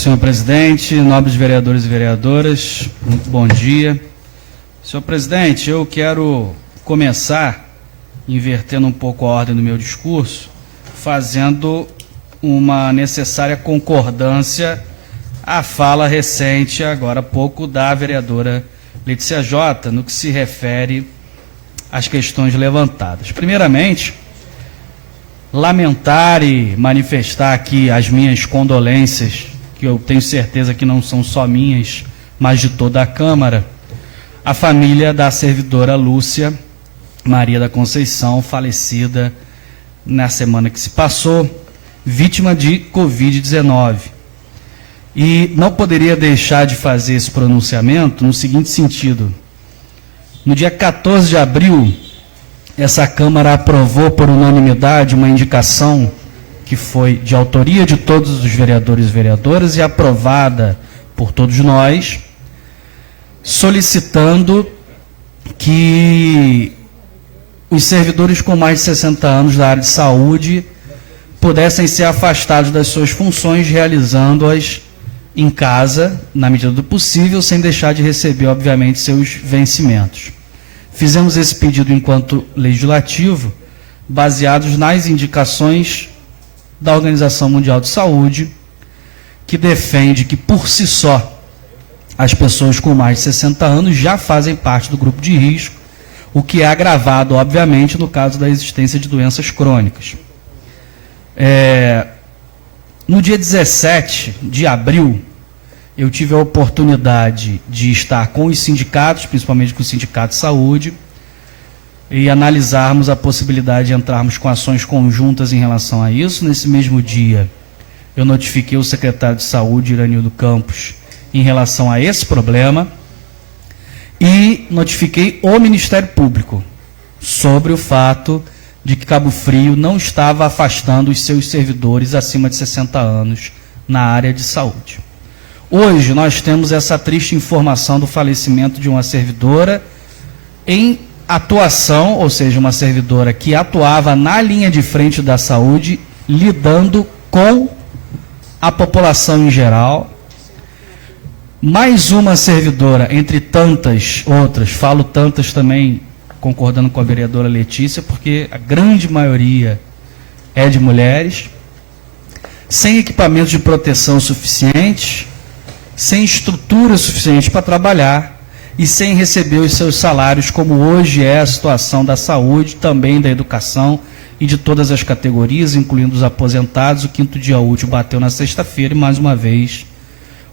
senhor presidente, nobres vereadores e vereadoras, muito bom dia. Senhor presidente, eu quero começar invertendo um pouco a ordem do meu discurso, fazendo uma necessária concordância à fala recente, agora há pouco, da vereadora Letícia Jota, no que se refere às questões levantadas. Primeiramente, lamentar e manifestar aqui as minhas condolências, que eu tenho certeza que não são só minhas, mas de toda a Câmara, à família da servidora Lúcia Maria da Conceição, falecida na semana que se passou, vítima de Covid-19. E não poderia deixar de fazer esse pronunciamento no seguinte sentido: no dia 14 de abril, essa Câmara aprovou por unanimidade uma indicação que foi de autoria de todos os vereadores e vereadoras e aprovada por todos nós, solicitando que os servidores com mais de 60 anos da área de saúde pudessem ser afastados das suas funções, realizando-as em casa, na medida do possível, sem deixar de receber, obviamente, seus vencimentos. Fizemos esse pedido enquanto legislativo, baseados nas indicações da Organização Mundial de Saúde, que defende que, por si só, as pessoas com mais de 60 anos já fazem parte do grupo de risco, o que é agravado, obviamente, no caso da existência de doenças crônicas. No dia 17 de abril, eu tive a oportunidade de estar com os sindicatos, principalmente com o Sindicato de Saúde, e analisarmos a possibilidade de entrarmos com ações conjuntas em relação a isso. Nesse mesmo dia, eu notifiquei o secretário de Saúde, Iranildo Campos, em relação a esse problema, e notifiquei o Ministério Público sobre o fato de que Cabo Frio não estava afastando os seus servidores acima de 60 anos na área de saúde. Hoje nós temos essa triste informação do falecimento de uma servidora em atuação, ou seja, uma servidora que atuava na linha de frente da saúde, lidando com a população em geral. Mais uma servidora, entre tantas outras, falo tantas também concordando com a vereadora Letícia, porque a grande maioria é de mulheres, sem equipamentos de proteção suficientes, sem estrutura suficiente para trabalhar e sem receber os seus salários, como hoje é a situação da saúde, também da educação e de todas as categorias, incluindo os aposentados. O 5º dia útil bateu na sexta-feira e, mais uma vez,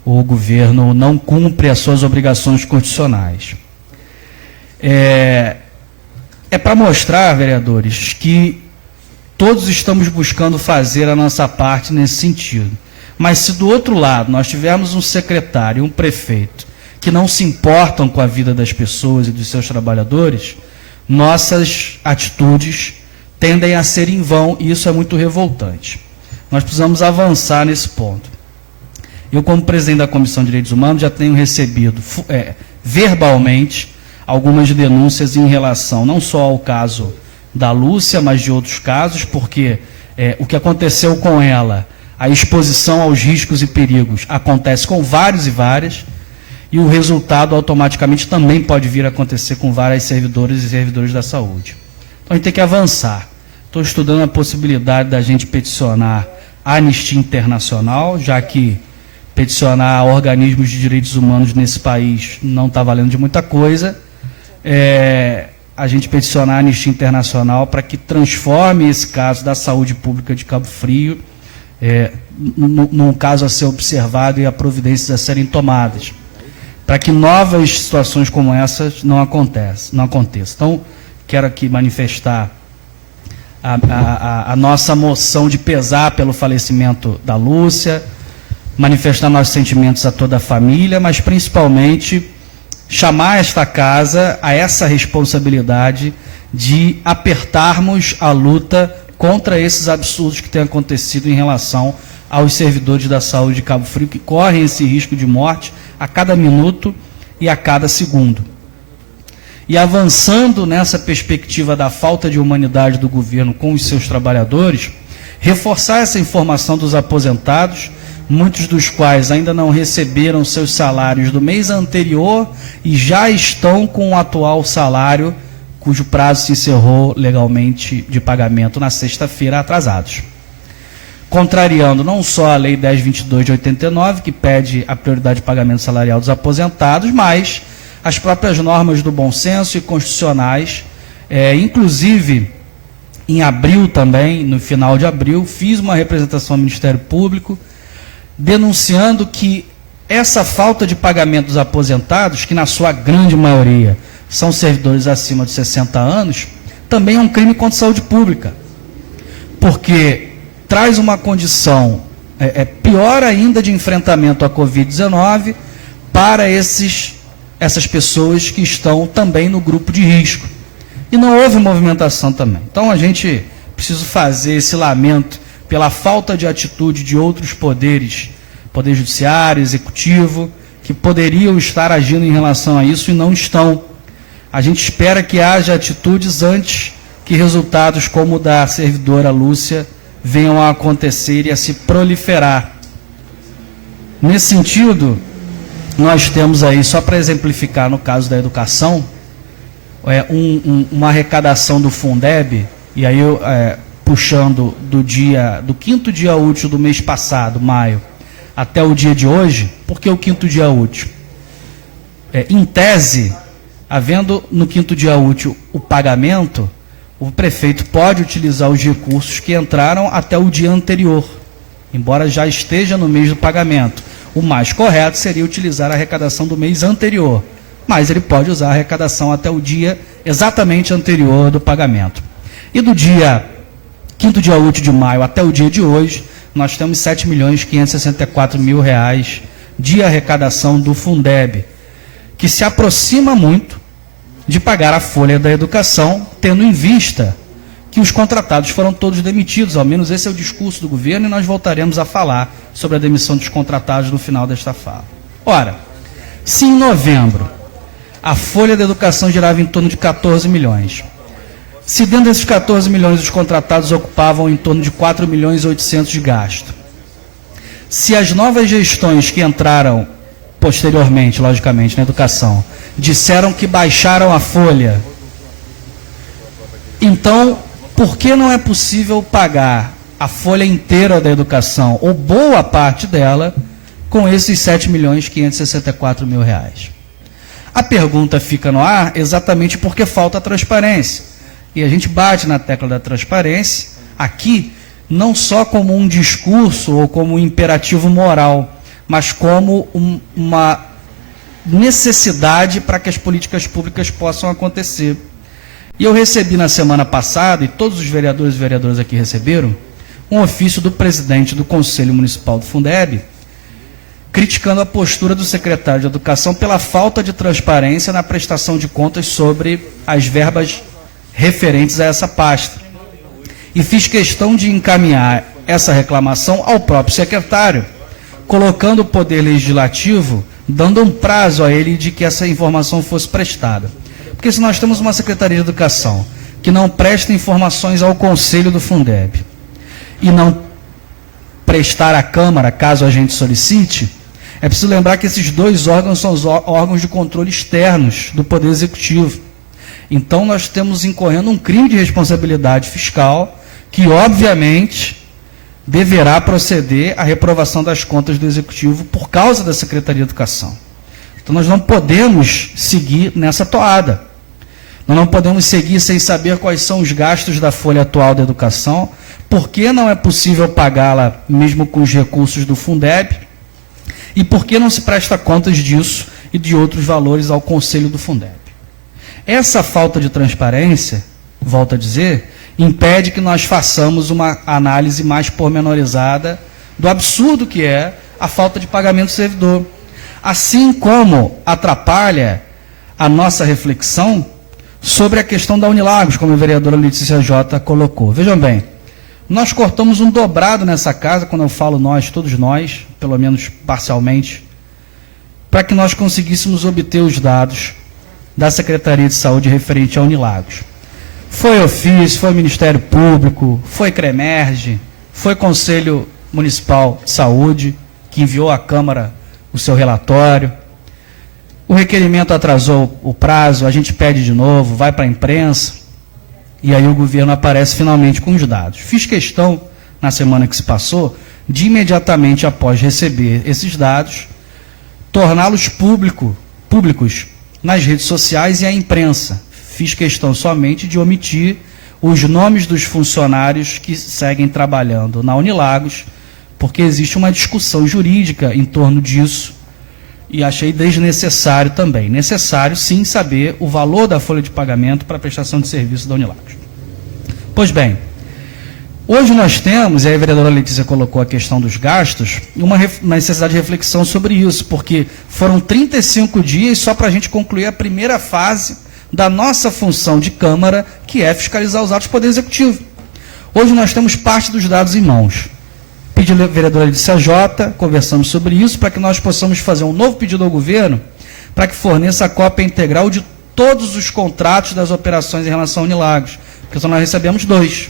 o governo não cumpre as suas obrigações constitucionais. É para mostrar, vereadores, que todos estamos buscando fazer a nossa parte nesse sentido. Mas se do outro lado nós tivermos um secretário e um prefeito que não se importam com a vida das pessoas e dos seus trabalhadores, nossas atitudes tendem a ser em vão, e isso é muito revoltante. Nós precisamos avançar nesse ponto. Eu, como presidente da Comissão de Direitos Humanos, já tenho recebido verbalmente algumas denúncias em relação não só ao caso da Lúcia, mas de outros casos, porque o que aconteceu com ela, a exposição aos riscos e perigos, acontece com vários e várias, e o resultado automaticamente também pode vir a acontecer com várias servidoras e servidores da saúde. Então a gente tem que avançar. Estou estudando a possibilidade da gente peticionar a Anistia Internacional, já que peticionar organismos de direitos humanos nesse país não está valendo de muita coisa. A gente peticionar a Anistia Internacional para que transforme esse caso da saúde pública de Cabo Frio num caso a ser observado e a providências a serem tomadas, para que novas situações como essas não aconteçam. Então, quero aqui manifestar a nossa moção de pesar pelo falecimento da Lúcia, manifestar nossos sentimentos a toda a família, mas principalmente chamar esta casa a essa responsabilidade de apertarmos a luta contra esses absurdos que têm acontecido em relação aos servidores da saúde de Cabo Frio, que correm esse risco de morte a cada minuto e a cada segundo. E avançando nessa perspectiva da falta de humanidade do governo com os seus trabalhadores, reforçar essa informação dos aposentados muitos dos quais ainda não receberam seus salários do mês anterior e já estão com o atual salário, cujo prazo se encerrou legalmente de pagamento na sexta-feira, atrasados. Contrariando não só a Lei 10.22 de 89, que pede a prioridade de pagamento salarial dos aposentados, mas as próprias normas do bom senso e constitucionais. Inclusive, em abril também, no final de abril, fiz uma representação ao Ministério Público, denunciando que essa falta de pagamento dos aposentados, que na sua grande maioria são servidores acima de 60 anos, também é um crime contra a saúde pública, porque traz uma condição pior ainda de enfrentamento à Covid-19 para essas pessoas que estão também no grupo de risco. E não houve movimentação também. Então a gente precisa fazer esse lamento pela falta de atitude de outros poderes, Poder Judiciário, Executivo, que poderiam estar agindo em relação a isso e não estão. A gente espera que haja atitudes antes que resultados como o da servidora Lúcia venham a acontecer e a se proliferar. Nesse sentido, nós temos aí, só para exemplificar no caso da educação, uma arrecadação do Fundeb, e aí eu puxando do quinto dia útil do mês passado, maio, até o dia de hoje. Por que o quinto dia útil? Em tese, havendo no quinto dia útil o pagamento, o prefeito pode utilizar os recursos que entraram até o dia anterior, embora já esteja no mês do pagamento. O mais correto seria utilizar a arrecadação do mês anterior, mas ele pode usar a arrecadação até o dia exatamente anterior do pagamento. E do quinto dia útil de maio até o dia de hoje, nós temos R$ 7.564.000 de arrecadação do Fundeb, que se aproxima muito de pagar a folha da educação, tendo em vista que os contratados foram todos demitidos. Ao menos esse é o discurso do governo, e nós voltaremos a falar sobre a demissão dos contratados no final desta fala. Ora, se em novembro a folha da educação girava em torno de 14 milhões, se dentro desses 14 milhões os contratados ocupavam em torno de 4 milhões e 800 de gasto, se as novas gestões que entraram posteriormente, logicamente, na educação, disseram que baixaram a folha, então, por que não é possível pagar a folha inteira da educação, ou boa parte dela, com esses R$ 7.564.000? A pergunta fica no ar exatamente porque falta transparência. E a gente bate na tecla da transparência aqui, não só como um discurso ou como um imperativo moral, mas como uma necessidade para que as políticas públicas possam acontecer. E eu recebi na semana passada, e todos os vereadores e vereadoras aqui receberam, um ofício do presidente do Conselho Municipal do Fundeb, criticando a postura do secretário de Educação pela falta de transparência na prestação de contas sobre as verbas referentes a essa pasta. E fiz questão de encaminhar essa reclamação ao próprio secretário, colocando o Poder Legislativo, dando um prazo a ele de que essa informação fosse prestada. Porque se nós temos uma Secretaria de Educação que não presta informações ao Conselho do Fundeb e não prestar à Câmara, caso a gente solicite, é preciso lembrar que esses dois órgãos são os órgãos de controle externos do Poder Executivo. Então nós estamos incorrendo um crime de responsabilidade fiscal que, obviamente, deverá proceder à reprovação das contas do Executivo por causa da Secretaria de Educação. Então nós não podemos seguir nessa toada. Nós não podemos seguir sem saber quais são os gastos da folha atual da educação, por que não é possível pagá-la mesmo com os recursos do Fundeb, e por que não se presta contas disso e de outros valores ao Conselho do Fundeb. Essa falta de transparência, volto a dizer, impede que nós façamos uma análise mais pormenorizada do absurdo que é a falta de pagamento do servidor. Assim como atrapalha a nossa reflexão sobre a questão da Unilagros, como a vereadora Letícia Jota colocou. Vejam bem, nós cortamos um dobrado nessa casa, quando eu falo nós, todos nós, pelo menos parcialmente, para que nós conseguíssemos obter os dados da Secretaria de Saúde referente à Unilagros. Foi ofício, foi Ministério Público, foi CREMERGE, foi Conselho Municipal de Saúde, que enviou à Câmara o seu relatório. O requerimento atrasou o prazo, a gente pede de novo, vai para a imprensa, e aí o governo aparece finalmente com os dados. Fiz questão, na semana que se passou, de imediatamente após receber esses dados, torná-los públicos nas redes sociais e à imprensa. Fiz questão somente de omitir os nomes dos funcionários que seguem trabalhando na Unilagos, porque existe uma discussão jurídica em torno disso, e achei desnecessário também. Necessário, sim, saber o valor da folha de pagamento para a prestação de serviço da Unilagos. Pois bem, hoje nós temos, e aí a vereadora Letícia colocou a questão dos gastos, uma necessidade de reflexão sobre isso, porque foram 35 dias só para a gente concluir a primeira fase da nossa função de Câmara, que é fiscalizar os atos do Poder Executivo. Hoje nós temos parte dos dados em mãos. Pedi à vereadora Letícia Jota, conversamos sobre isso, para que nós possamos fazer um novo pedido ao governo, para que forneça a cópia integral de todos os contratos das operações em relação à Unilagos, porque só nós recebemos 2.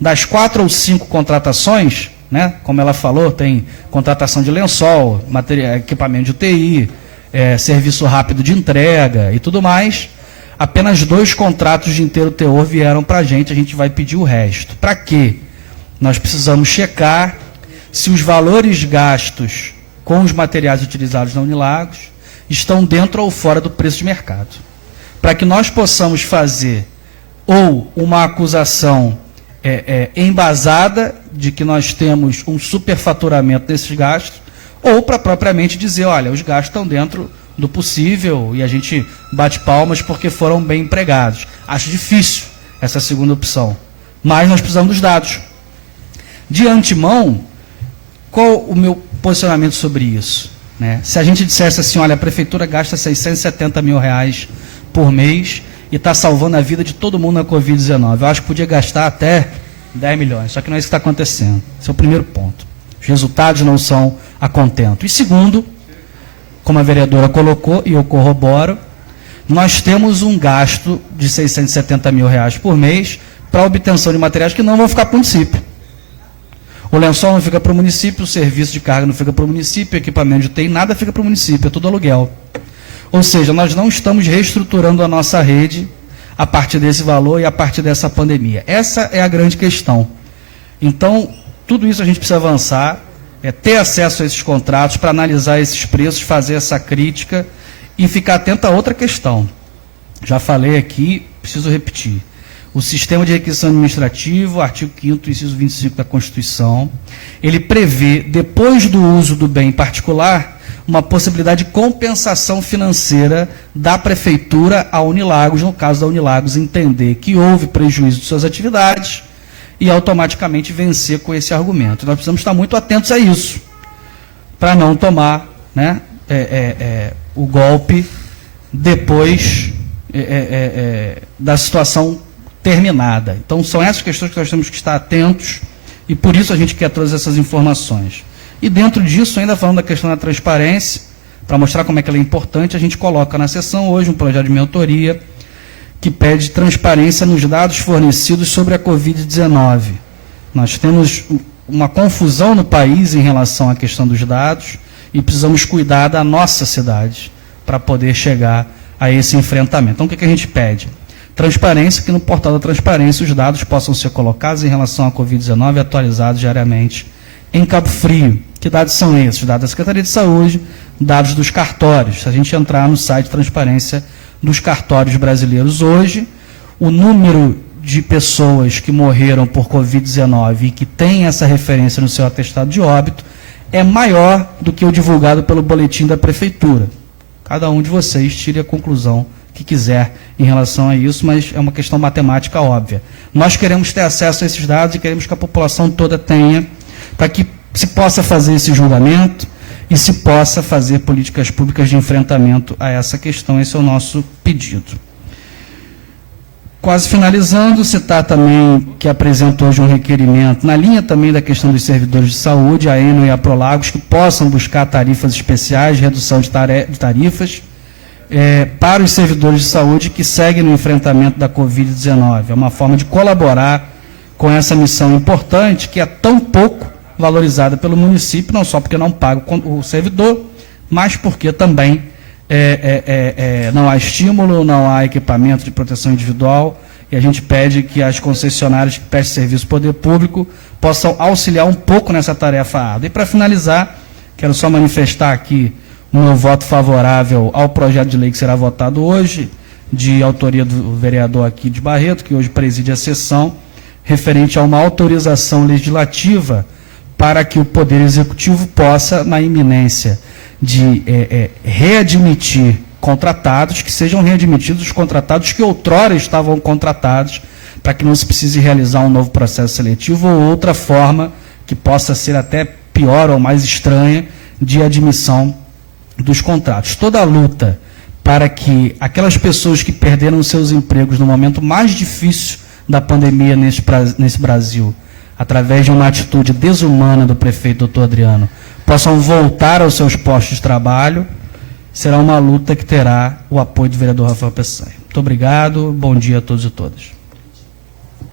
Das 4 ou 5 contratações, né, como ela falou, tem contratação de lençol, equipamento de UTI, serviço rápido de entrega e tudo mais, apenas 2 contratos de inteiro teor vieram para a gente vai pedir o resto. Para quê? Nós precisamos checar se os valores gastos com os materiais utilizados na Unilagos estão dentro ou fora do preço de mercado. Para que nós possamos fazer ou uma acusação embasada de que nós temos um superfaturamento desses gastos, ou para propriamente dizer, olha, os gastos estão dentro do possível e a gente bate palmas porque foram bem empregados. Acho difícil essa segunda opção, mas nós precisamos dos dados. De antemão, qual o meu posicionamento sobre isso? Né? Se a gente dissesse assim, olha, a prefeitura gasta R$670 mil por mês e está salvando a vida de todo mundo na Covid-19, eu acho que podia gastar até 10 milhões, só que não é isso que está acontecendo. Esse é o primeiro ponto. Os resultados não são a contento. E segundo, como a vereadora colocou, e eu corroboro, nós temos um gasto de R$670 mil por mês para a obtenção de materiais que não vão ficar para o município. O lençol não fica para o município, o serviço de carga não fica para o município, o equipamento de UTI, nada fica para o município, é tudo aluguel. Ou seja, nós não estamos reestruturando a nossa rede a partir desse valor e a partir dessa pandemia. Essa é a grande questão. Então, tudo isso a gente precisa avançar, ter acesso a esses contratos para analisar esses preços, fazer essa crítica e ficar atento a outra questão. Já falei aqui, preciso repetir. O sistema de requisição administrativa, artigo 5º, inciso 25 da Constituição, ele prevê, depois do uso do bem particular, uma possibilidade de compensação financeira da Prefeitura à Unilagos, no caso da Unilagos entender que houve prejuízo de suas atividades e automaticamente vencer com esse argumento. Nós precisamos estar muito atentos a isso, para não tomar, né, o golpe depois da situação terminada. Então, são essas questões que nós temos que estar atentos e por isso a gente quer todas essas informações. E dentro disso, ainda falando da questão da transparência, para mostrar como é que ela é importante, a gente coloca na sessão hoje um projeto de minha autoria que pede transparência nos dados fornecidos sobre a Covid-19. Nós temos uma confusão no país em relação à questão dos dados e precisamos cuidar da nossa cidade para poder chegar a esse enfrentamento. Então, o que a gente pede? Transparência, que no portal da transparência os dados possam ser colocados em relação à Covid-19 e atualizados diariamente em Cabo Frio. Que dados são esses? Dados da Secretaria de Saúde, dados dos cartórios. Se a gente entrar no site de transparência dos cartórios brasileiros hoje, o número de pessoas que morreram por Covid-19 e que tem essa referência no seu atestado de óbito é maior do que o divulgado pelo boletim da Prefeitura. Cada um de vocês tire a conclusão que quiser em relação a isso, mas é uma questão matemática óbvia. Nós queremos ter acesso a esses dados e queremos que a população toda tenha, para que se possa fazer esse julgamento e se possa fazer políticas públicas de enfrentamento a essa questão. Esse é o nosso pedido. Quase finalizando, citar também que apresenta hoje um requerimento, na linha também da questão dos servidores de saúde, a Enel e a Prolagos, que possam buscar tarifas especiais, redução de tarifas, para os servidores de saúde que seguem no enfrentamento da Covid-19. É uma forma de colaborar com essa missão importante, que é tão pouco valorizada pelo município, não só porque não paga o servidor, mas porque também não há estímulo, não há equipamento de proteção individual, e a gente pede que as concessionárias que prestem serviço ao poder público possam auxiliar um pouco nessa tarefa árdua. E para finalizar, quero só manifestar aqui o meu voto favorável ao projeto de lei que será votado hoje, de autoria do vereador aqui de Barreto, que hoje preside a sessão, referente a uma autorização legislativa para que o Poder Executivo possa, na iminência de readmitir contratados, que sejam readmitidos os contratados que outrora estavam contratados, para que não se precise realizar um novo processo seletivo ou outra forma que possa ser até pior ou mais estranha de admissão dos contratos. Toda a luta para que aquelas pessoas que perderam seus empregos no momento mais difícil da pandemia nesse Brasil, através de uma atitude desumana do prefeito Dr. Adriano, possam voltar aos seus postos de trabalho, será uma luta que terá o apoio do vereador Rafael Peçanha. Muito obrigado, bom dia a todos e todas.